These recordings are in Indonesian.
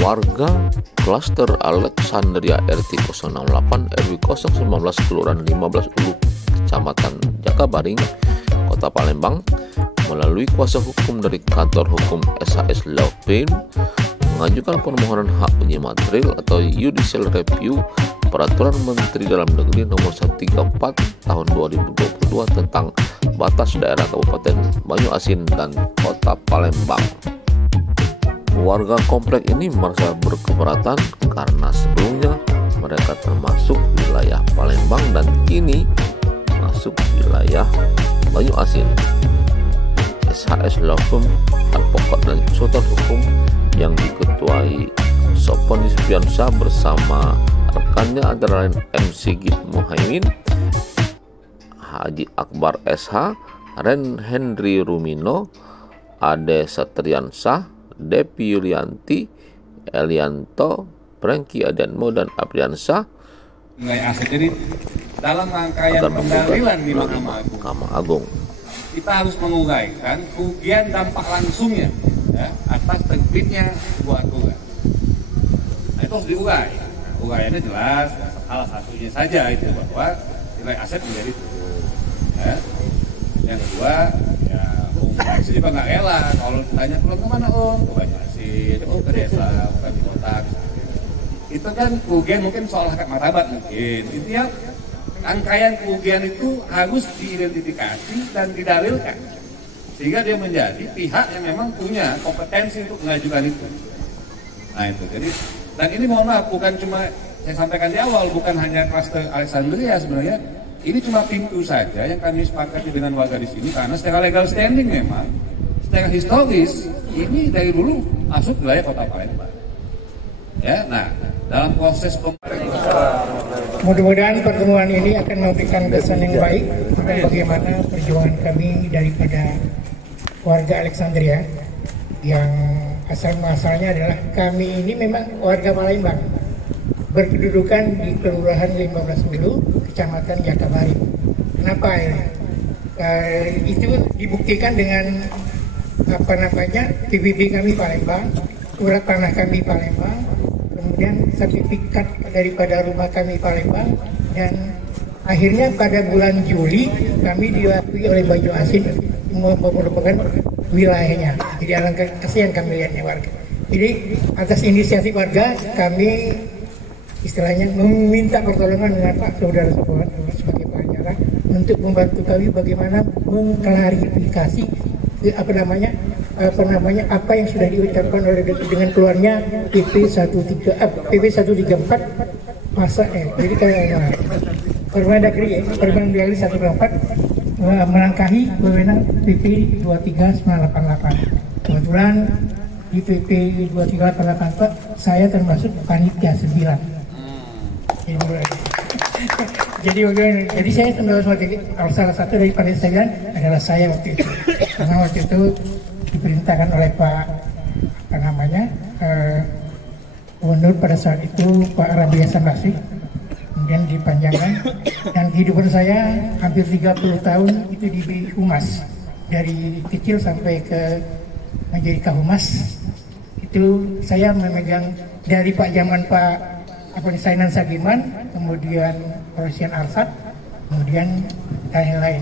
Warga klaster Alexandria RT 068 RW 019 Kelurahan 15 Ulu Kecamatan Jakabaring Kota Palembang melalui kuasa hukum dari kantor hukum SHS Law Firm mengajukan permohonan hak uji material atau judicial review Peraturan Menteri Dalam Negeri Nomor 134 Tahun 2022 tentang batas daerah Kabupaten Banyuasin dan Kota Palembang. Warga komplek ini merasa berkeberatan karena sebelumnya mereka termasuk wilayah Palembang dan kini masuk wilayah Banyuasin. SHS Law Firm advokat dan konsultan hukum yang diketuai Sopon Yusfiansyah bersama rekannya antara lain MC Git Muhaimin, Haji Akbar SH, Ren Henry Rumino, Ade Satriansah, Depi Yulianti, Elianto, Franky Adenmo dan Apriansah nilai aset. Jadi dalam rangkaian pendalilan di Mahkamah Agung kita harus menguraikan kerugian dampak langsungnya ya, atas terbitnya sebuah aturan. Nah, itu harus diurai. Nah, uraiannya jelas, salah satunya saja itu bahwa nilai aset menjadi turun. Ya. Yang kedua, ya komunikasi juga nggak rela kalau ditanya pulang kemana om, ke Banyuasin, ke desa, bukan di kota. Itu kan kerugian mungkin soal hak martabat mungkin. Intinya rangkaian kerugian itu harus diidentifikasi dan didalilkan sehingga dia menjadi pihak yang memang punya kompetensi untuk mengajukan itu. Nah itu, jadi dan ini mohon maaf bukan cuma saya sampaikan di awal, bukan hanya klaster Alexandria sebenarnya. Ini cuma pintu saja yang kami sepakati dengan warga di sini karena secara legal standing memang secara historis ini dari dulu masuk wilayah Kota Palembang. Ya, nah dalam proses mudah-mudahan pertemuan ini akan memberikan kesan yang baik tentang bagaimana perjuangan kami daripada warga Alexandria yang asal-muasalnya adalah kami ini memang warga Palembang berkedudukan di Kelurahan 15 Ulu, Kecamatan Jakabaring. Kenapa ya? Itu dibuktikan dengan PBB kami Palembang, surat tanah kami Palembang, kemudian sertifikat daripada rumah kami Palembang, dan akhirnya pada bulan Juli kami diakui oleh Banyuasin merupakan wilayahnya. Jadi alangkah kasihan kami lihatnya warga. Jadi atas inisiatif warga kami istilahnya meminta pertolongan dengan Pak Saudara sebagai pengacara untuk membantu kami bagaimana mengklarifikasi apa yang sudah diucapkan oleh dengan keluarnya PP 134 masa jadi kayak Permendagri 134 melangkahi wewenang PP 23988. Kebetulan di PP 23884 saya termasuk panitia 9. Jadi saya termasuk salah satu dari panitia 9 adalah saya waktu itu. Karena waktu itu diperintahkan oleh Pak Gubernur pada saat itu Pak Rabi Hasan Basri, kemudian dipanjangkan, dan kehidupan saya hampir 30 tahun itu di Humas, dari kecil sampai ke menjadi Kahumas. Itu saya memegang dari zaman Pak Sainan Sagiman, kemudian Rosian Arsad, kemudian dan lain-lain.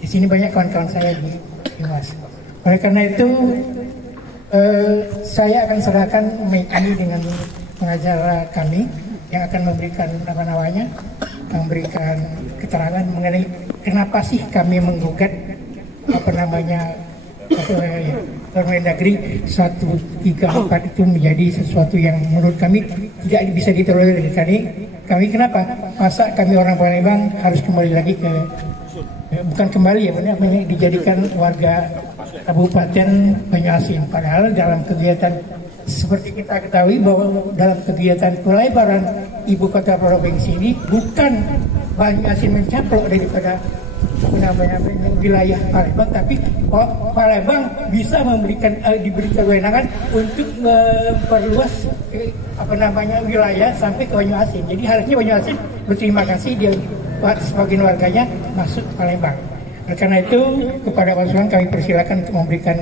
Di sini banyak kawan-kawan saya di Humas. Oleh karena itu saya akan serahkan mic ini dengan pengacara kami yang akan memberikan memberikan keterangan mengenai kenapa sih kami menggugat Permendagri 134 itu menjadi sesuatu yang menurut kami tidak bisa ditolerir. Kami kenapa? Masa kami orang Palembang harus kembali lagi ke bukan kembali ya, benar dijadikan warga Kabupaten Banyuasin. Padahal dalam kegiatan seperti kita ketahui bahwa dalam kegiatan pelebaran ibu kota provinsi ini bukan Banyuasin mencaplok daripada wilayah Palembang, tapi Palembang bisa diberi kewenangan untuk memperluas wilayah sampai ke Banyuasin. Jadi harusnya Banyuasin berterima kasih dia sebagian warganya masuk Palembang. Oleh karena itu kepada Pak Sulan kami persilakan untuk memberikan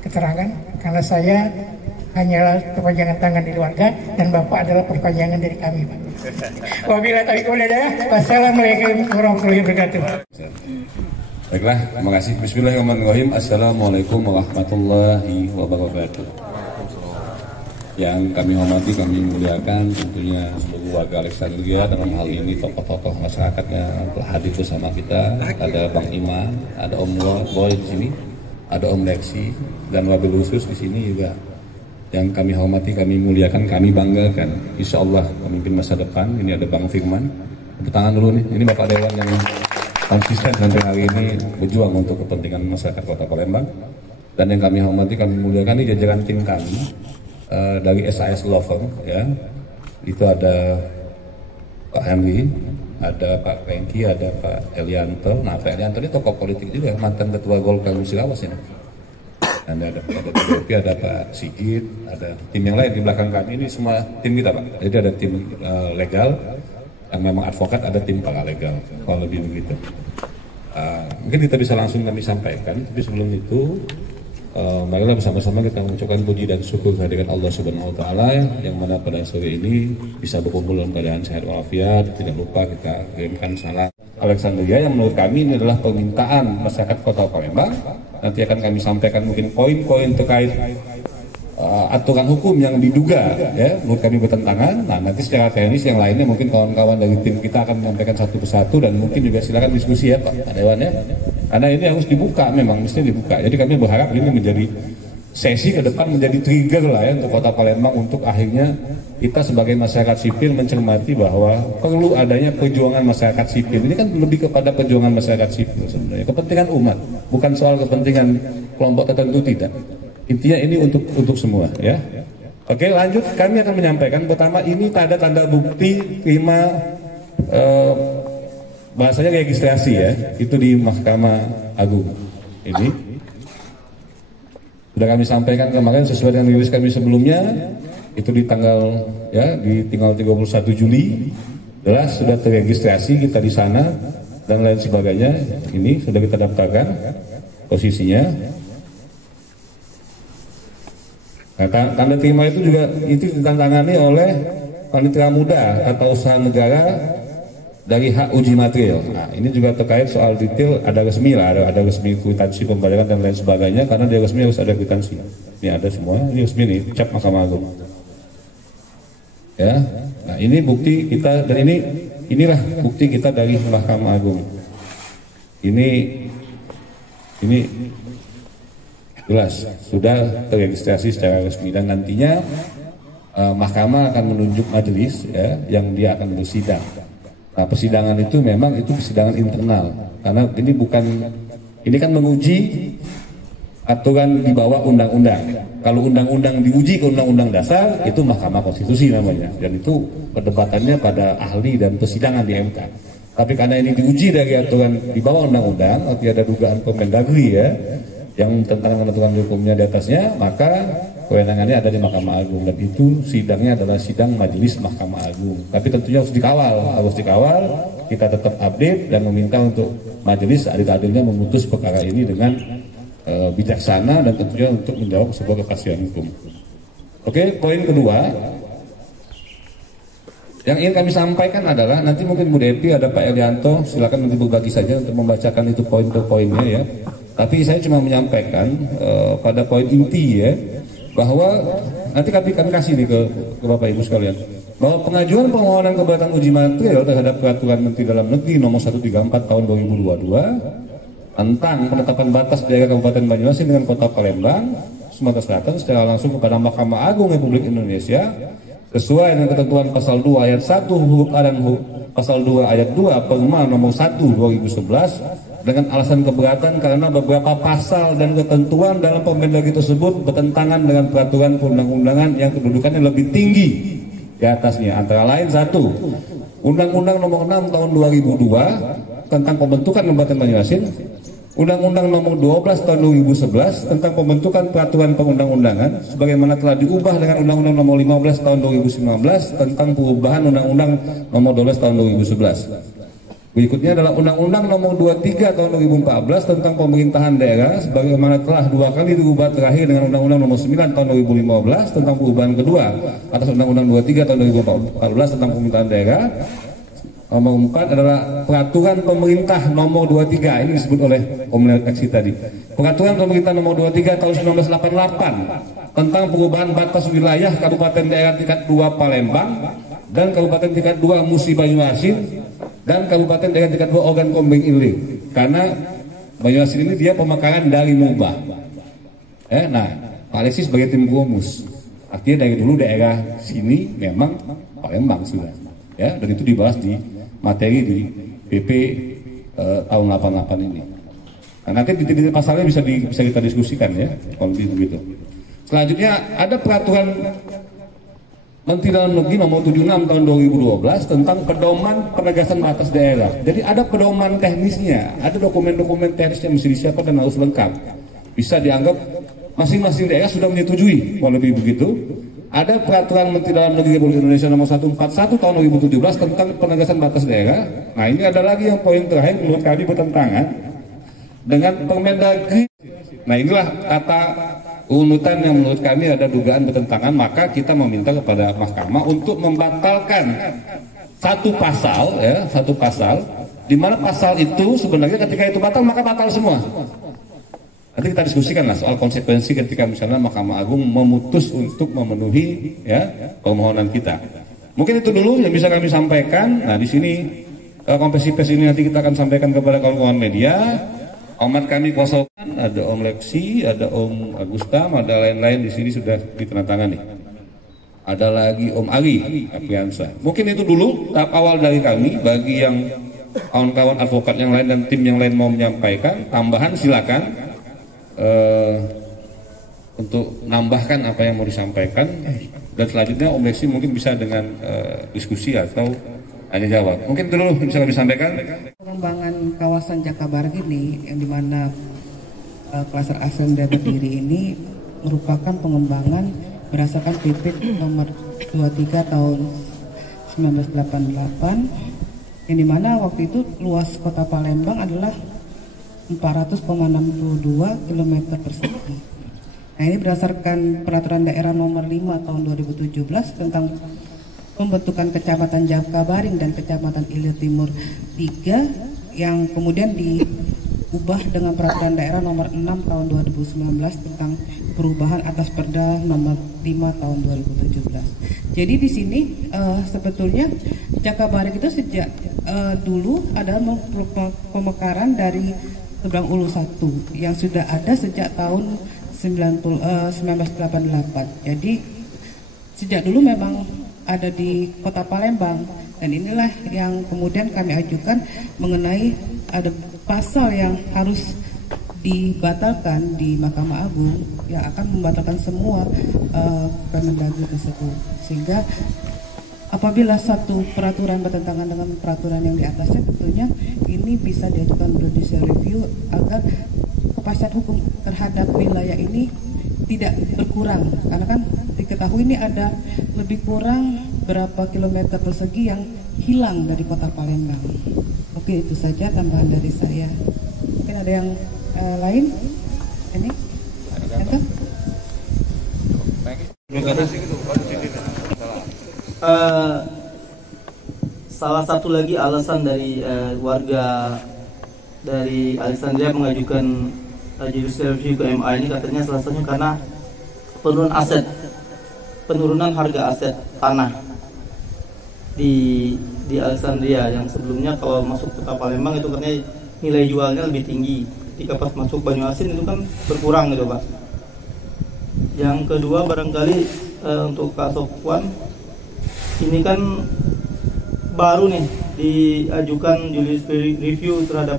keterangan karena saya hanyalah perpanjangan tangan dari warga dan Bapak adalah perpanjangan dari kami, Pak. Wabillahi taufiq wal hidayah. Wassalamualaikum warahmatullahi wabarakatuh. Baiklah, terima kasih. Bismillahirrahmanirrahim. Assalamualaikum warahmatullahi wabarakatuh. Yang kami hormati, kami muliakan tentunya seluruh warga Alexandria, dalam hal ini tokoh-tokoh masyarakat yang telah hadir bersama kita. Ada Bang Iman, ada Om Boy di sini, ada Om Lexi, dan wabil khusus di sini juga. Yang kami hormati, kami muliakan, kami banggakan. Insya Allah pemimpin masa depan. Ini ada Bang Firman. Tepuk tangan dulu nih. Ini Bapak Dewan yang konsisten sampai hari ini berjuang untuk kepentingan masyarakat Kota Palembang. Dan yang kami hormati, kami muliakan ini jajaran tim kami dari SAS Law Firm, ya. Itu ada Pak Henry, ada Pak Rengki, ada Pak Elianto. Nah, Pak Elianto ini tokoh politik juga, mantan ketua Golkar Musirawas ini. Dan ada DP, ada Pak Sigit, ada tim yang lain di belakang kami. Ini semua tim kita, Pak. Jadi ada tim legal, yang memang advokat, ada tim paralegal, kalau lebih begitu. Mungkin kita bisa langsung kami sampaikan, tapi sebelum itu marilah bersama-sama kita mengucapkan puji dan syukur kehadiran Allah Subhanahu wa Ta'ala, yang mana pada sore ini bisa berkumpul dalam keadaan sehat walafiat. Tidak lupa kita kirimkan salam Alexandria yang menurut kami ini adalah permintaan masyarakat Kota Palembang. Nanti akan kami sampaikan mungkin poin-poin terkait aturan hukum yang diduga, ya, menurut kami bertentangan. Nah, nanti secara teknis yang lainnya mungkin kawan-kawan dari tim kita akan menyampaikan satu persatu, dan mungkin juga silakan diskusi ya Pak Dewan ya. Karena ini harus dibuka, memang mesti dibuka. Jadi kami berharap ini menjadi sesi ke depan, menjadi trigger lah ya untuk Kota Palembang, untuk akhirnya kita sebagai masyarakat sipil mencermati bahwa perlu adanya perjuangan masyarakat sipil. Ini kan lebih kepada perjuangan masyarakat sipil sebenarnya, kepentingan umat, bukan soal kepentingan kelompok tertentu, tidak. Intinya ini untuk semua ya. Oke, lanjut, kami akan menyampaikan pertama ini tanda bukti terima bahasanya registrasi ya, itu di Mahkamah Agung. Ini sudah kami sampaikan kemarin sesuai dengan rilis kami sebelumnya, itu di tanggal 31 Juli jelas sudah terregistrasi kita di sana dan lain sebagainya. Ini sudah kita daftarkan posisinya. Nah, tanda terima itu juga itu ditantangani oleh Panitera Muda Tata Usaha Negara dari hak uji material. Nah, ini juga terkait soal detail, ada resmi lah, ada resmi kwitansi pembayaran dan lain sebagainya, karena dia resmi harus ada kwitansi. Ini ada semua, ini resmi nih, cap Mahkamah Agung. Ya, nah ini bukti kita, dan inilah bukti kita dari Mahkamah Agung. Ini jelas sudah terregistrasi secara resmi, dan nantinya mahkamah akan menunjuk majelis ya, yang dia akan bersidang. Nah, persidangan itu memang itu persidangan internal, karena ini kan menguji aturan di bawah undang-undang. Kalau undang-undang diuji ke undang-undang dasar, itu Mahkamah Konstitusi namanya, dan itu perdebatannya pada ahli dan persidangan di MK. Tapi karena ini diuji dari aturan di bawah undang-undang, artinya ada dugaan Permendagri ya, yang tentang aturan hukumnya di atasnya, maka kewenangannya ada di Mahkamah Agung, dan itu sidangnya adalah sidang majelis Mahkamah Agung. Tapi tentunya harus dikawal, kita tetap update dan meminta untuk majelis adil-adilnya memutus perkara ini dengan bijaksana dan tentunya untuk menjawab sebuah kepastian hukum. Oke, poin kedua yang ingin kami sampaikan adalah, nanti mungkin Bu Depi, ada Pak Elianto, silakan nanti berbagi saja untuk membacakan itu poin per poinnya ya. Tapi saya cuma menyampaikan pada poin inti ya, bahwa nanti kami kasih nih ke Bapak Ibu sekalian, bahwa pengajuan permohonan keberatan uji material terhadap Peraturan Menteri Dalam Negeri Nomor 134 Tahun 2022 tentang penetapan batas daerah Kabupaten Banyuasin dengan Kota Palembang, Sumatera Selatan secara langsung kepada Mahkamah Agung Republik Indonesia sesuai dengan ketentuan pasal 2 ayat 1 huruf A dan pasal 2 ayat 2 Perma nomor 1 2011 dengan alasan keberatan karena beberapa pasal dan ketentuan dalam Permendagri tersebut bertentangan dengan peraturan perundang-undangan yang kedudukannya lebih tinggi di atasnya, antara lain 1. Undang-Undang Nomor 6 Tahun 2002 tentang pembentukan Kabupaten Banyuasin, Undang-Undang Nomor 12 Tahun 2011 tentang pembentukan peraturan perundang-undangan sebagaimana telah diubah dengan Undang-Undang Nomor 15 Tahun 2019 tentang perubahan Undang-Undang Nomor 12 Tahun 2011. Berikutnya adalah Undang-Undang Nomor 23 Tahun 2014 tentang pemerintahan daerah, sebagaimana telah 2 kali diubah, terakhir dengan Undang-Undang Nomor 9 Tahun 2015 tentang perubahan kedua atas Undang-Undang 23 Tahun 2014 tentang pemerintahan daerah. Nomor 4 adalah Peraturan Pemerintah Nomor 23, ini disebut oleh Om Leksi tadi. Peraturan Pemerintah Nomor 23 Tahun 1988 tentang perubahan batas wilayah Kabupaten Daerah tingkat 2 Palembang dan Kabupaten tingkat 2 Musi Banyuasin dan Kabupaten Daerah tingkat 2 Ogan Kombing Ilir. Karena Banyuasin ini dia pemekaran dari Mubah. Nah, Pak Alexis sebagai tim rumus, artinya dari dulu daerah sini memang Palembang sudah. Ya, dan itu dibahas di materi di PP tahun 88 ini. Nah, nanti di titik pasalnya bisa kita diskusikan ya, kalau begitu. Selanjutnya ada peraturan Menteri Dalam Negeri Nomor 76 Tahun 2012 tentang pedoman penegasan batas daerah. Jadi ada pedoman teknisnya, ada dokumen-dokumen teknis yang mesti disiapkan dan harus lengkap. Bisa dianggap masing-masing daerah sudah menyetujui, kalau lebih begitu. Ada peraturan Menteri Dalam Negeri Republik Indonesia Nomor 141 Tahun 2017 tentang penegasan batas daerah. Nah, ini ada lagi yang poin terakhir menurut kami bertentangan dengan Permendagri. Nah, inilah kata unutan yang menurut kami ada dugaan bertentangan, maka kita meminta kepada Mahkamah untuk membatalkan satu pasal, ya, satu pasal, di mana pasal itu sebenarnya ketika itu batal maka batal semua. Nanti kita diskusikan lah soal konsekuensi ketika misalnya Mahkamah Agung memutus untuk memenuhi ya permohonan kita. Mungkin itu dulu yang bisa kami sampaikan. Nah, di sini konferensi pers ini nanti kita akan sampaikan kepada kawan-kawan media. Amat kami kuasakan, ada Om Leksi, ada Om Agustam, ada lain-lain di sini sudah ditandatangani. Ada lagi Om Ali Apriansa. Mungkin itu dulu tahap awal dari kami. Bagi yang kawan-kawan advokat yang lain dan tim yang lain mau menyampaikan tambahan, silakan untuk nambahkan apa yang mau disampaikan. Dan selanjutnya Om Leksi mungkin bisa dengan diskusi atau hanya jawab. Mungkin dulu bisa kami sampaikan. Pengembangan kawasan Jakabaring ini yang dimana klaster Asenda berdiri ini merupakan pengembangan berdasarkan PP nomor 23 tahun 1988 yang dimana waktu itu luas kota Palembang adalah 400,62 km persegi. Nah, ini berdasarkan peraturan daerah nomor 5 tahun 2017 tentang pembentukan Kecamatan Jakabaring dan Kecamatan Ilir Timur 3 yang kemudian diubah dengan peraturan daerah nomor 6 tahun 2019 tentang perubahan atas Perda nomor 5 tahun 2017. Jadi di sini sebetulnya Jakabaring itu sejak dulu ada pemekaran dari Seberang Ulu 1 yang sudah ada sejak tahun 1988. Jadi sejak dulu memang ada di kota Palembang, dan inilah yang kemudian kami ajukan mengenai ada pasal yang harus dibatalkan di Mahkamah Agung yang akan membatalkan semua Permendagri tersebut, sehingga apabila satu peraturan bertentangan dengan peraturan yang di atasnya, tentunya ini bisa diajukan judicial review agar kepastian hukum terhadap wilayah ini tidak berkurang, karena kan diketahui ini ada lebih kurang berapa kilometer persegi yang hilang dari kota Palembang. Oke, itu saja tambahan dari saya. Mungkin ada yang lain? Ini? Salah satu lagi alasan dari warga dari Alexandria mengajukan judicial review ke MA ini katanya salah satunya karena penurunan harga aset tanah di Alexandria yang sebelumnya kalau masuk kota Palembang itu katanya nilai jualnya lebih tinggi, ketika pas masuk Banyuasin itu kan berkurang gitu Pak. Yang kedua barangkali untuk Kak Sofwan, ini kan baru nih diajukan judicial review terhadap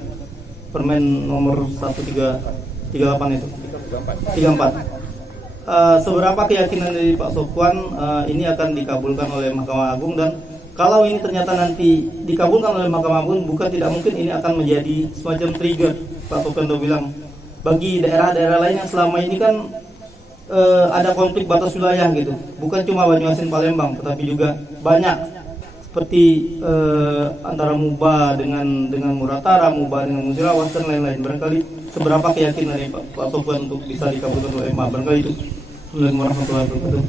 Permen nomor 1338 itu 34. Seberapa keyakinan dari Pak Sofwan ini akan dikabulkan oleh Mahkamah Agung, dan kalau ini ternyata nanti dikabulkan oleh Mahkamah Agung, bukan tidak mungkin ini akan menjadi semacam trigger, Pak Sofwan udah bilang, bagi daerah-daerah lain yang selama ini kan ada konflik batas wilayah gitu, bukan cuma Banyuasin Palembang, tetapi juga banyak seperti antara Muba dengan Muratara, Muba dengan Musirawas dan lain-lain. Barangkali seberapa keyakinan dari Pak Sofwan untuk bisa dikabulkan oleh MA? Barangkali itu. Assalamualaikum warahmatullahi wabarakatuh.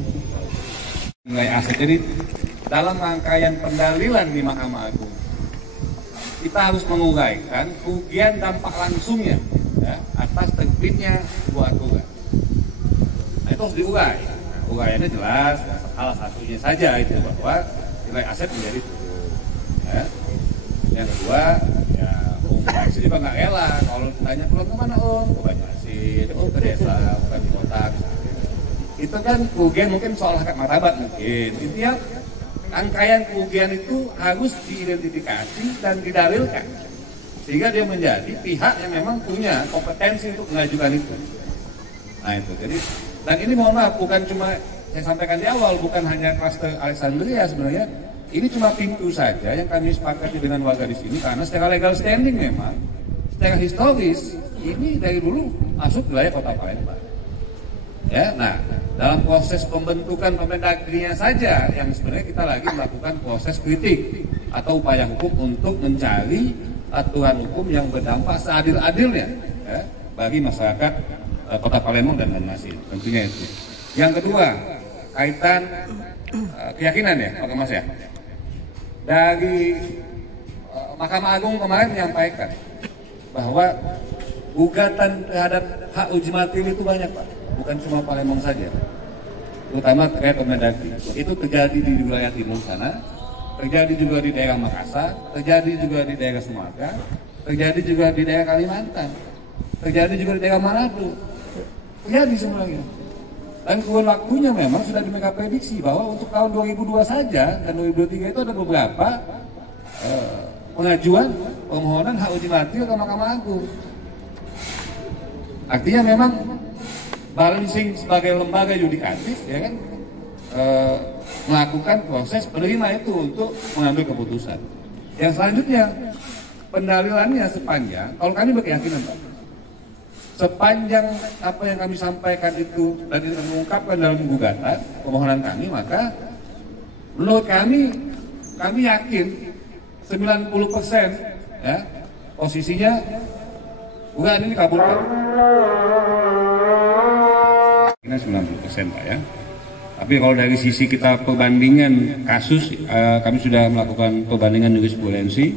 Nilai aset. Jadi dalam rangkaian pendalilan di Mahkamah Agung, kita harus menguraikan kerugian dampak langsungnya ya, atas terbitnya sebuah aturan. Nah, itu harus diurai. Nah, uraiannya jelas, salah satunya saja itu bahwa nilai aset menjadi turun. Ya. Yang kedua, ya Om juga nggak elak kalau ditanya pulang kemana Om? Ke Banyuasin, ke desa, bukan di kota. Itu kan kerugian mungkin soal hak martabat mungkin. Intinya rangkaian kerugian itu harus diidentifikasi dan didalilkan sehingga dia menjadi pihak yang memang punya kompetensi untuk mengajukan itu. Nah itu, jadi dan ini mohon maaf bukan cuma saya sampaikan di awal, bukan hanya klaster Alexandria sebenarnya. Ini cuma pintu saja yang kami sepakati dengan warga di sini karena secara legal standing memang secara historis ini dari dulu masuk wilayah Kota Palembang. Ya, nah dalam proses pembentukan Permendagrinya saja yang sebenarnya kita lagi melakukan proses kritik atau upaya hukum untuk mencari aturan hukum yang berdampak seadil-adilnya ya, bagi masyarakat Kota Palembang dan Banyuasin, tentunya itu. Yang kedua, kaitan keyakinan ya, Pak Mas ya. Dari Mahkamah Agung kemarin menyampaikan bahwa gugatan terhadap hak uji materi itu banyak Pak, bukan cuma Palembang saja, terutama terkait Permendagri. Itu terjadi di wilayah timur sana, terjadi juga di daerah Makassar, terjadi juga di daerah Sumatera, terjadi juga di daerah Kalimantan, terjadi juga di daerah Manado, terjadi semuanya. Dan kurun waktunya memang sudah mereka prediksi bahwa untuk tahun 2002 saja dan 2023 itu ada beberapa pengajuan permohonan hak uji materi ke Mahkamah Agung. Artinya memang balancing sebagai lembaga yudikatif ya kan melakukan proses penerima itu untuk mengambil keputusan. Yang selanjutnya pendalilannya sepanjang, kalau kami berkeyakinan Pak, sepanjang apa yang kami sampaikan itu dan itu mengungkapkan dalam gugatan permohonan kami, maka menurut kami yakin 90% ya posisinya gugatan ini kabulkan. Ini 90% Pak ya. Tapi kalau dari sisi kita perbandingan kasus, kami sudah melakukan perbandingan jurisprudensi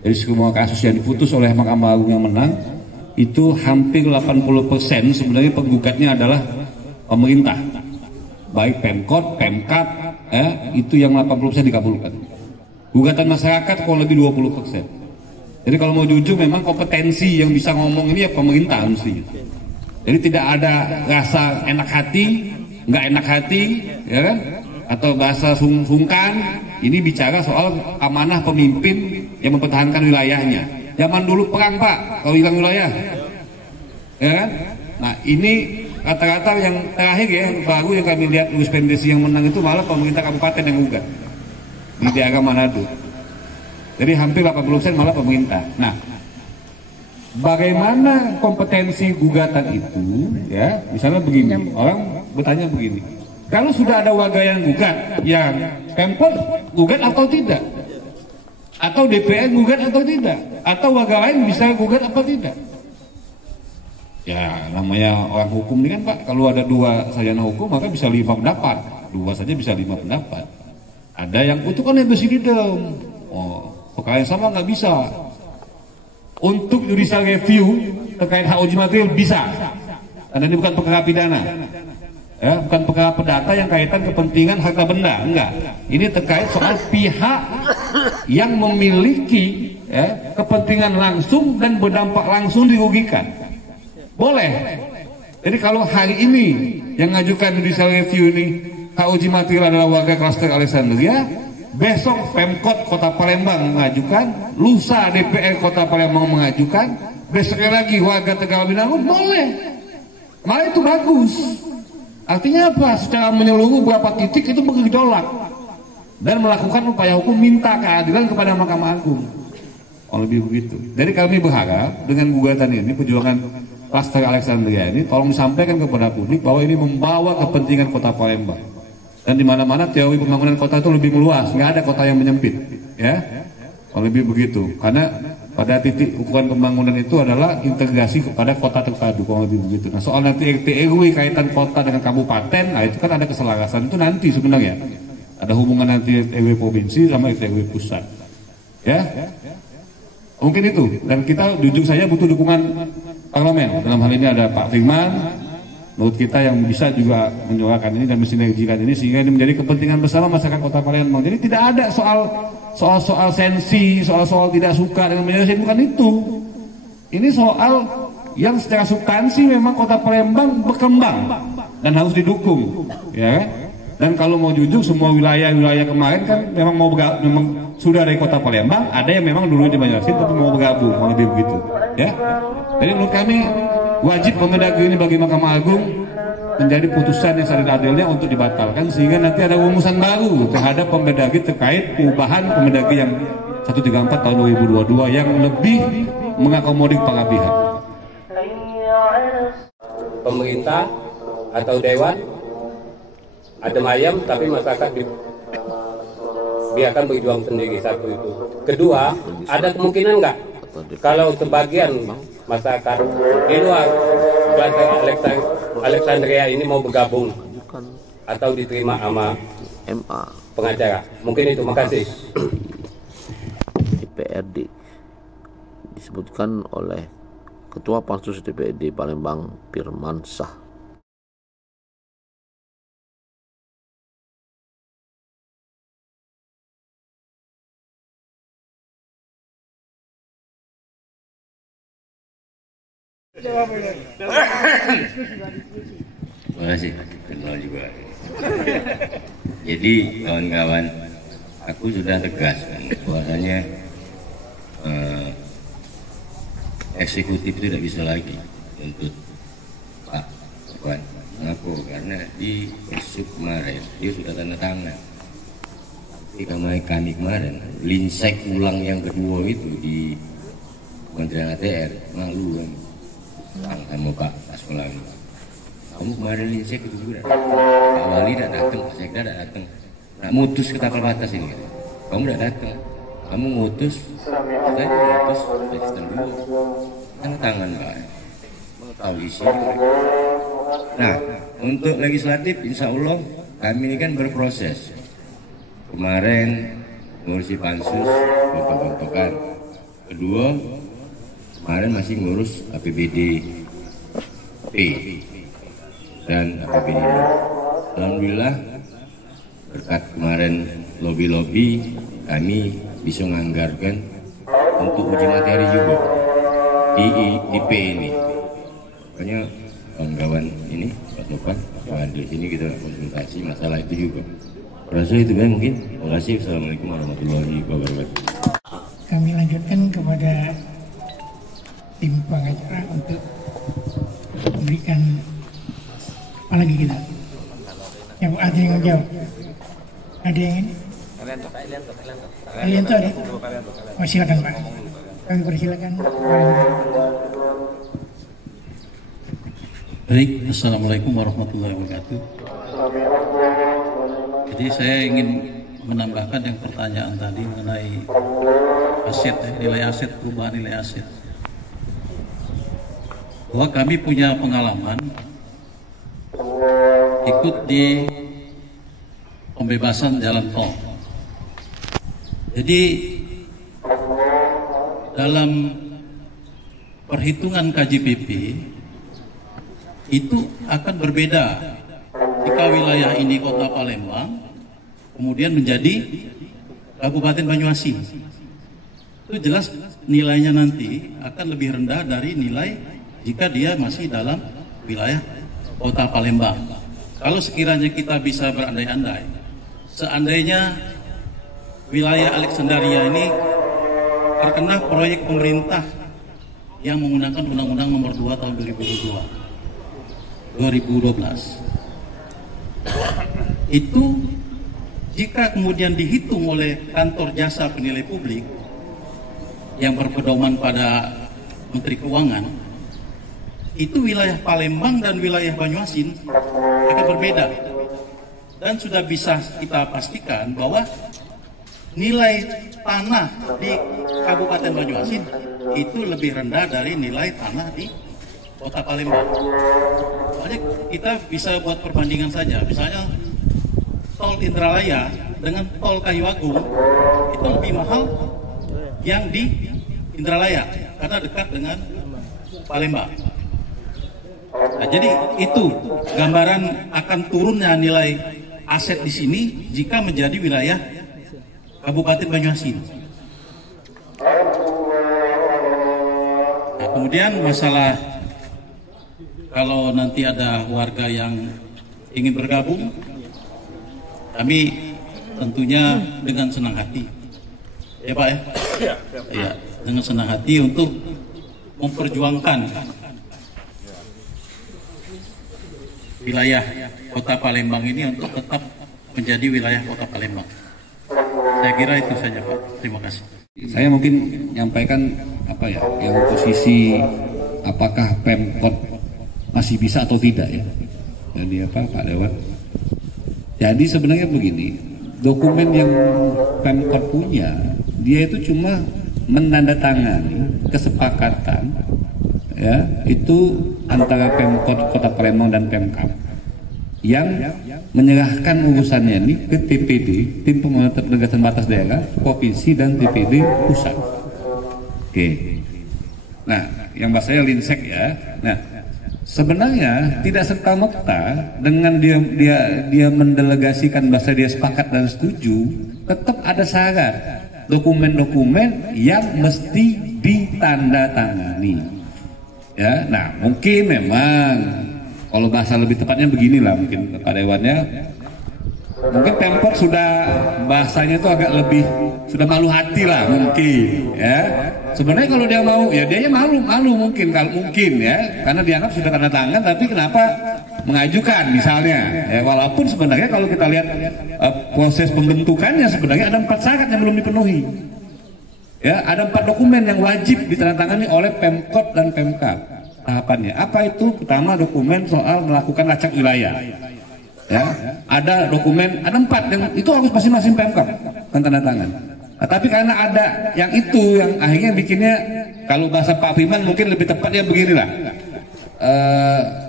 dari semua kasus yang diputus oleh Mahkamah Agung yang menang, itu hampir 80% sebenarnya penggugatnya adalah pemerintah, baik Pemkot, Pemkab, itu yang 80% dikabulkan. Gugatan masyarakat kalau lebih 20%. Jadi kalau mau jujur memang kompetensi yang bisa ngomong ini ya pemerintah mestinya. Jadi tidak ada rasa enak hati, nggak enak hati, ya kan? Atau bahasa sungkan. Ini bicara soal amanah pemimpin yang mempertahankan wilayahnya. Zaman dulu perang Pak, kalau hilang wilayah, ya kan? Nah ini kata-kata yang terakhir ya, baru yang kami lihat jurisprudensi yang menang itu malah pemerintah kabupaten yang gugat di daerah Manado. Jadi hampir 80% malah pemerintah. Nah, bagaimana kompetensi gugatan itu? Ya, misalnya begini, orang bertanya begini, kalau sudah ada warga yang gugat, yang Pemkot gugat atau tidak? Atau DPR gugat atau tidak? Atau warga lain bisa gugat atau tidak? Ya namanya orang hukum ini kan Pak, kalau ada 2 sarjana hukum maka bisa 5 pendapat, 2 saja bisa 5 pendapat. Ada yang itu kan ebesiridem, perkara yang sama nggak bisa. Untuk judicial review terkait hak uji materi bisa, karena ini bukan perkara pidana. Ya, bukan perkara perdata yang kaitan kepentingan harta benda, enggak. Ini terkait soal pihak yang memiliki kepentingan langsung dan berdampak langsung dirugikan. Boleh. Jadi kalau hari ini yang ngajukan judicial review ini hak uji materi adalah warga klaster Alexandria, besok Pemkot Kota Palembang mengajukan, lusa DPR Kota Palembang mengajukan, besoknya lagi warga Tegal Binangun, boleh. Malah itu bagus. Artinya apa? Secara menyeluruh beberapa titik itu bergejolak dan melakukan upaya hukum minta keadilan kepada Mahkamah Agung. Oh lebih begitu. Jadi kami berharap dengan gugatan ini, perjuangan klaster Alexandria ini, tolong disampaikan kepada publik bahwa ini membawa kepentingan Kota Palembang. Dan di mana-mana teori pembangunan kota itu lebih meluas, nggak ada kota yang menyempit, ya. Kalau lebih begitu, karena pada titik ukuran pembangunan itu adalah integrasi kepada kota terpadu, kalau lebih begitu. Nah, soal nanti RT RW kaitan kota dengan kabupaten, nah itu kan ada keselarasan itu nanti sebenarnya. Ada hubungan nanti RW provinsi sama RW pusat, ya. Mungkin itu. Dan kita jujur saja butuh dukungan parlemen. Dalam hal ini ada Pak Firman. Menurut kita yang bisa juga menyuarakan ini dan mensinergikan ini sehingga ini menjadi kepentingan bersama masyarakat Kota Palembang. Jadi tidak ada soal sensi, soal tidak suka dengan menyelesaikan, bukan itu. Ini soal yang secara substansi memang Kota Palembang berkembang dan harus didukung, ya. Dan kalau mau jujur semua wilayah-wilayah kemarin kan memang memang sudah dari Kota Palembang, ada yang memang dulu di Banjarmasin tapi mau bergabung, mau lebih begitu, ya. Jadi menurut kami wajib Permendagri ini bagi Mahkamah Agung menjadi putusan yang seadil-adilnya untuk dibatalkan sehingga nanti ada rumusan baru terhadap Permendagri terkait perubahan Permendagri yang 134 tahun 2022 yang lebih mengakomodir para pihak. Pemerintah atau dewan adem ayam tapi masyarakat biarkan berjuang sendiri, satu itu. Kedua, ada kemungkinan nggak kalau sebagian masyarakat di luar Alexandria ini mau bergabung atau diterima sama pengacara? Mungkin itu, makasih. DPRD disebutkan oleh Ketua Pansus DPRD Palembang Firmansyah. Terima kasih, kenal juga. Jadi kawan-kawan, aku sudah tegas bahwasanya eksekutif itu tidak bisa lagi untuk Pak Puan mengaku karena di besok kemarin dia sudah tanda tangan. Ketika kami kemarin linsek ulang yang kedua itu di Kementerian ATR, malu kan kamu Pak Askolami. Kamu kemarin linsek itu juga Pak Wali tidak datang, Pak Sekda tidak datang, nak mutus ke tapal batas ini. Kamu tidak datang, kamu mutus, kita mutus Pakistan dulu, tanda tangan Pak, tahu isi. Nah, untuk legislatif, insya Allah kami ini kan berproses. Kemarin ngurusi pansus, bentuk-bentukan. Kedua, kemarin masih ngurus APBD P dan APBD. Alhamdulillah berkat kemarin lobby-lobby kami bisa menganggarkan untuk uji materi juga di P ini. Makanya kawan-kawan ini Pak Topan, Pak Andri sini kita konsultasi masalah itu juga. Rasa itu kan mungkin. Terima kasih. Assalamualaikum warahmatullahi wabarakatuh. Kami lanjutkan kepada tim pengacara untuk memberikan apa lagi kita? Yang ada yang jawab? Ada yang ini? Kalian tuh ada? Oh, silakan Pak. Kami persilakan. Baik, Assalamualaikum warahmatullahi wabarakatuh. Jadi saya ingin menambahkan yang pertanyaan tadi mengenai aset, nilai aset, perubahan nilai aset. Bahwa kami punya pengalaman ikut di pembebasan jalan tol. Jadi dalam perhitungan KJPP itu akan berbeda jika wilayah ini Kota Palembang kemudian menjadi Kabupaten Banyuasin. Itu jelas nilainya nanti akan lebih rendah dari nilai jika dia masih dalam wilayah Kota Palembang. Kalau sekiranya kita bisa berandai-andai, seandainya wilayah Alexandria ini terkena proyek pemerintah yang menggunakan Undang-Undang Nomor 2 Tahun 2012, itu jika kemudian dihitung oleh kantor jasa penilai publik yang berpedoman pada Menteri Keuangan, itu wilayah Palembang dan wilayah Banyuasin akan berbeda. dan sudah bisa kita pastikan bahwa nilai tanah di Kabupaten Banyuasin itu lebih rendah dari nilai tanah di Kota Palembang. Makanya kita bisa buat perbandingan saja, misalnya tol Indralaya dengan tol Kayu Agung itu lebih mahal yang di Indralaya karena dekat dengan Palembang. Nah, jadi itu gambaran akan turunnya nilai aset di sini jika menjadi wilayah Kabupaten Banyuasin. Nah, kemudian masalah kalau nanti ada warga yang ingin bergabung, kami tentunya dengan senang hati, ya Pak ya, ya dengan senang hati untuk memperjuangkan wilayah Kota Palembang ini untuk tetap menjadi wilayah Kota Palembang. Saya kira itu saja Pak. Terima kasih. Saya mungkin menyampaikan yang posisi apakah Pemkot masih bisa atau tidak ya. Jadi Pak Dewan. Jadi sebenarnya begini, dokumen yang Pemkot punya, dia itu cuma menandatangani kesepakatan ya itu antara Pemkot Kota Palembang dan Pemkab yang menyerahkan urusannya ini ke TPD, Tim Pengelola Penegakan Batas Daerah, Provinsi dan TPD Pusat. Oke. Nah, yang bahasanya Linsek ya. Nah, sebenarnya tidak serta-merta dengan dia mendelegasikan bahasa dia sepakat dan setuju, tetap ada syarat dokumen-dokumen yang mesti ditandatangani. Ya, nah mungkin memang kalau bahasa lebih tepatnya beginilah mungkin Pak Dewannya, mungkin Pemkot sudah bahasanya itu agak lebih sudah malu hati lah mungkin ya. Sebenarnya kalau dia mau ya dia malu mungkin kalau mungkin ya karena dianggap sudah tanda tangan, tapi kenapa mengajukan misalnya ya, walaupun sebenarnya kalau kita lihat proses pembentukannya sebenarnya ada 4 syarat yang belum dipenuhi ya, ada 4 dokumen yang wajib ditandatangani oleh Pemkot dan Pemkab. Tahapannya apa itu? Pertama, dokumen soal melakukan lacak wilayah ya, ada dokumen, ada 4 yang itu harus masing-masing Pemkab tanda tangan. Nah, tapi karena ada yang itu yang akhirnya bikinnya, kalau bahasa Pak Firman mungkin lebih tepatnya beginilah,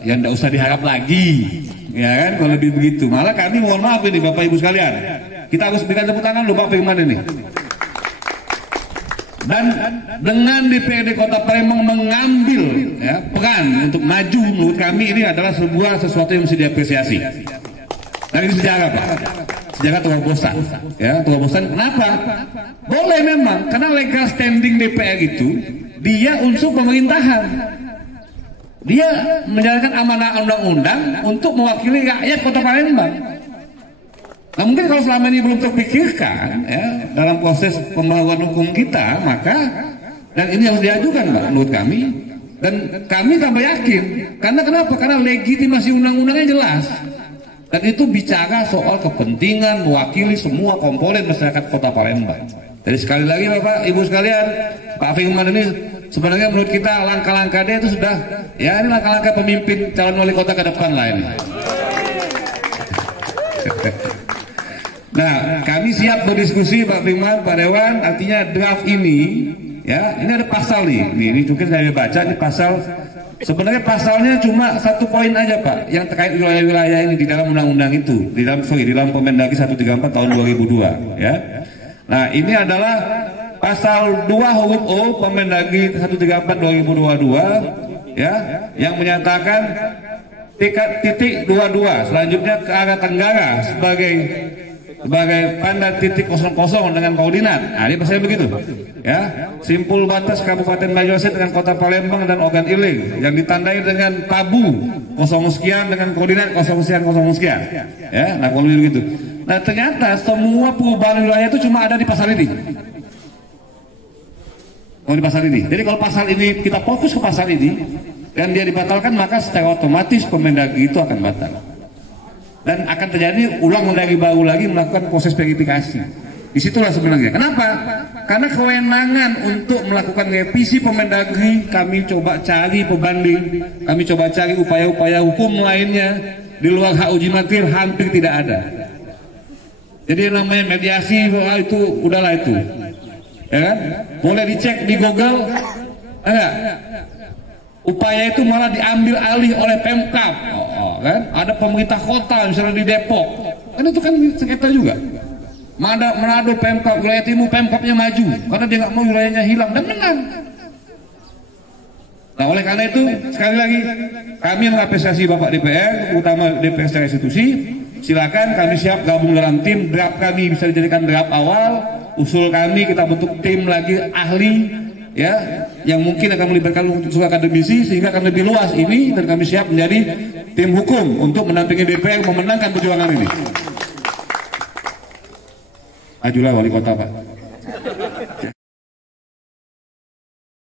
ya enggak usah diharap lagi ya kan kalau lebih begitu. Malah kami mohon maaf ini Bapak Ibu sekalian, kita harus berikan tepuk tangan loh Pak Firman ini. Dan dengan DPRD Kota Palembang mengambil ya, peran untuk maju, menurut kami ini adalah sesuatu yang mesti diapresiasi. Dan ini sejarah Pak, sejarah terobosan ya, terobosan. Kenapa? Boleh memang, karena legal standing DPR itu dia unsur pemerintahan, dia menjalankan amanah undang-undang untuk mewakili rakyat Kota Palembang. Nah mungkin kalau selama ini belum terpikirkan ya, dalam proses pembaharuan hukum kita, maka dan ini harus diajukan Pak menurut kami, dan kami tambah yakin. Karena kenapa? Karena legitimasi undang-undangnya jelas, dan itu bicara soal kepentingan mewakili semua komponen masyarakat Kota Palembang. Jadi sekali lagi Bapak Ibu sekalian, Pak Firman ini sebenarnya menurut kita langkah-langkah dia itu sudah ya, ini langkah-langkah pemimpin calon wali kota ke depan lah ini. Nah, kami siap berdiskusi Pak Firman, Pak Dewan, artinya draft ini, ya, ini ada pasal nih, ini mungkin saya baca, ini pasal, sebenarnya pasalnya cuma 1 poin aja Pak, yang terkait wilayah-wilayah ini di dalam undang-undang itu, di dalam Permendagri 134 tahun 2002, ya. Nah, ini adalah pasal 2 huruf O Permendagri 134 2022, ya, yang menyatakan titik 22, selanjutnya ke arah Tenggara sebagai panda titik 00 dengan koordinat. Nah, ini pasal begitu ya, simpul batas Kabupaten Banyuasin dengan Kota Palembang dan Ogan Iling yang ditandai dengan tabu 0 sekian dengan koordinat 0 sekian ya. Nah kalau begitu, nah ternyata semua perubahan wilayah itu cuma ada di pasal ini. Oh, di pasal ini. Jadi kalau pasal ini kita fokus ke pasal ini dan dia dibatalkan, maka secara otomatis Permendagri itu akan batal. Dan akan terjadi ulang dari baru lagi melakukan proses verifikasi. Disitulah sebenarnya. Kenapa? Karena kewenangan untuk melakukan revisi Permendagri kami coba cari pembanding, kami coba cari upaya-upaya hukum lainnya di luar hak uji materi hampir tidak ada. Jadi namanya mediasi itu udahlah itu, ya kan? Boleh dicek di Google, enggak? Upaya itu malah diambil alih oleh Pemkab, kan? Ada pemerintah kota misalnya di Depok, kan itu kan sengketa juga. Manado Pemkab, wilayah timur Pemkabnya maju karena dia nggak mau wilayahnya hilang dan menang. Nah oleh karena itu sekali lagi kami mengapresiasi Bapak DPR, terutama DPR secara institusi. Silakan, kami siap gabung dalam tim. Draft kami bisa dijadikan draft awal. Usul kami kita bentuk tim lagi ahli, ya, yang mungkin akan melibatkan unsur akademisi sehingga akan lebih luas ini, dan kami siap menjadi tim hukum untuk mendampingi DPR memenangkan perjuangan ini. Majulah wali kota, Pak.